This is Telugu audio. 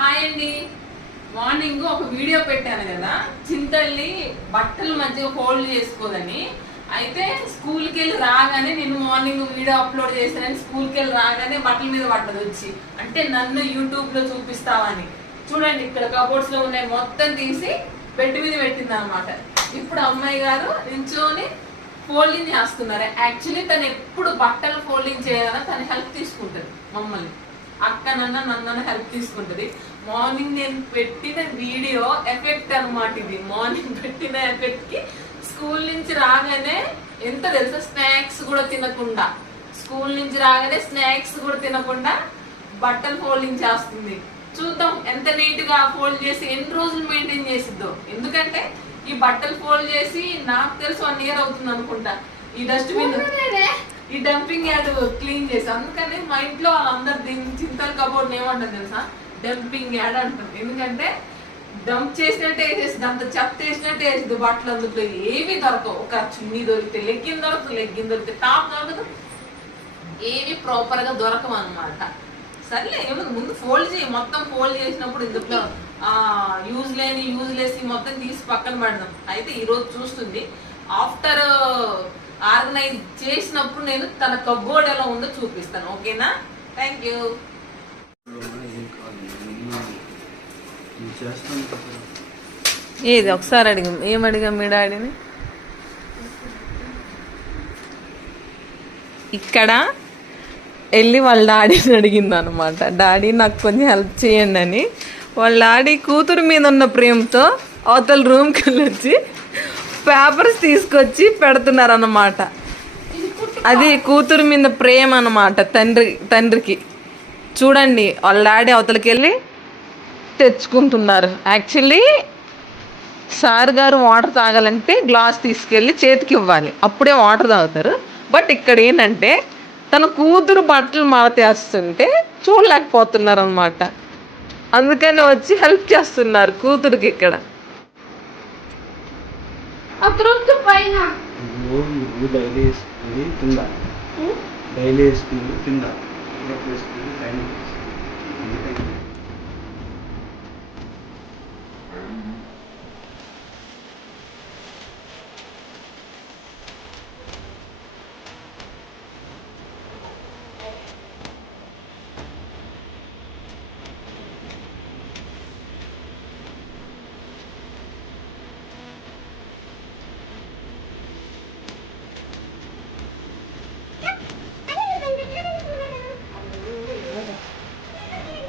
హాయ్ అండి. మార్నింగ్ ఒక వీడియో పెట్టాను కదా, చింతల్లి బట్టలు మంచిగా ఫోల్డ్ చేసుకోదని. అయితే స్కూల్కి వెళ్ళి రాగానే నేను మార్నింగ్ వీడియో అప్లోడ్ చేశానని స్కూల్కి వెళ్ళి రాగానే బట్టల మీద పడ్డది వచ్చి, అంటే నన్ను యూట్యూబ్ లో చూపిస్తావని. చూడండి ఇక్కడ కబోర్డ్స్ లో ఉన్నాయి, మొత్తం తీసి బెడ్ మీద పెట్టింది అనమాట. ఇప్పుడు అమ్మాయి గారు నించోని ఫోల్డింగ్ చేస్తున్నారు. యాక్చువల్లీ తను ఎప్పుడు బట్టలు ఫోల్డింగ్ చేయాలన్నా తను హెల్ప్ తీసుకుంటది, మమ్మల్ని అక్కనన్నా నన్నన్నా హెల్ప్ తీసుకుంటది. మార్నింగ్ నేను పెట్టిన వీడియో ఎఫెక్ట్ అనమాట ఇది. మార్నింగ్ పెట్టిన ఎఫెక్ట్ కి స్కూల్ నుంచి రాగానే ఎంత తెలుసా, స్నాక్స్ కూడా తినకుండా, స్కూల్ నుంచి రాగానే స్నాక్స్ కూడా తినకుండా బట్టలు ఫోల్డింగ్ చేస్తుంది. చూద్దాం ఎంత నీట్ గా ఫోల్డ్ చేసి ఎన్ని రోజులు మెయింటైన్ చేసిద్దో. ఎందుకంటే ఈ బట్టలు ఫోల్డ్ చేసి నాకు తెలిసి 1 year అవుతుంది అనుకుంటా. ఈ డస్ట్బిన్, ఈ డంపింగ్ యార్డ్ క్లీన్ చేసి, అందుకని మా ఇంట్లో వాళ్ళందరు దీన్ని చింతల కబోర్డ్ ఏమంటారు తెలుసా, డంపింగ్ యార్డ్ అంటారు. ఎందుకంటే డంప్ చేసినట్టే వేసేసింది, అంత చెత్త వేసినట్టే వేసింది. బట్టలు అందులో ఏమి దొరకవు. ఒక చున్నీ దొరికితే లెగ్గిన్ దొరికితే టాప్ దొరకదు, ఏమి ప్రాపర్ గా దొరకవు అనమాట. సర్లే ఏమన్నా ముందు ఫోల్డ్ చేయి, మొత్తం ఫోల్డ్ చేసినప్పుడు ఇందులో యూజ్లెస్ మొత్తం తీసి పక్కన పెడదాం. అయితే ఈ రోజు చూస్తుంది, ఆఫ్టర్ ఆర్గనైజ్ చేసినప్పుడు నేను తన కబోర్డ్ ఎలా ఉందో చూపిస్తాను. ఓకేనా? Thank you. ఏది ఒకసారి అడిగాం, ఏం అడిగాం మీ డాడీని? ఇక్కడ వెళ్ళి వాళ్ళ డాడీని అడిగింది అనమాట. డాడీ నాకు కొంచెం హెల్ప్ చేయండి అని. వాళ్ళ డాడీ కూతురు మీద ఉన్న ప్రేమతో అవతల రూమ్కి వెళ్ళొచ్చి పేపర్స్ తీసుకొచ్చి పెడుతున్నారన్నమాట. అది కూతురు మీద ప్రేమ అన్నమాట తండ్రికి. చూడండి వాళ్ళ డాడీ అవతలకి వెళ్ళి తెచ్చుకుంటున్నారు. యాక్చువల్లీ సార్ గారు వాటర్ తాగాలంటే గ్లాస్ తీసుకెళ్ళి చేతికి ఇవ్వాలి, అప్పుడే వాటర్ తాగుతారు. బట్ ఇక్కడ ఏంటంటే తన కూతురు బట్టలు మడతేస్తుంటే చూడలేకపోతున్నారు అనమాట. అందుకని వచ్చి హెల్ప్ చేస్తున్నారు కూతురికి. ఇక్కడ డైలీ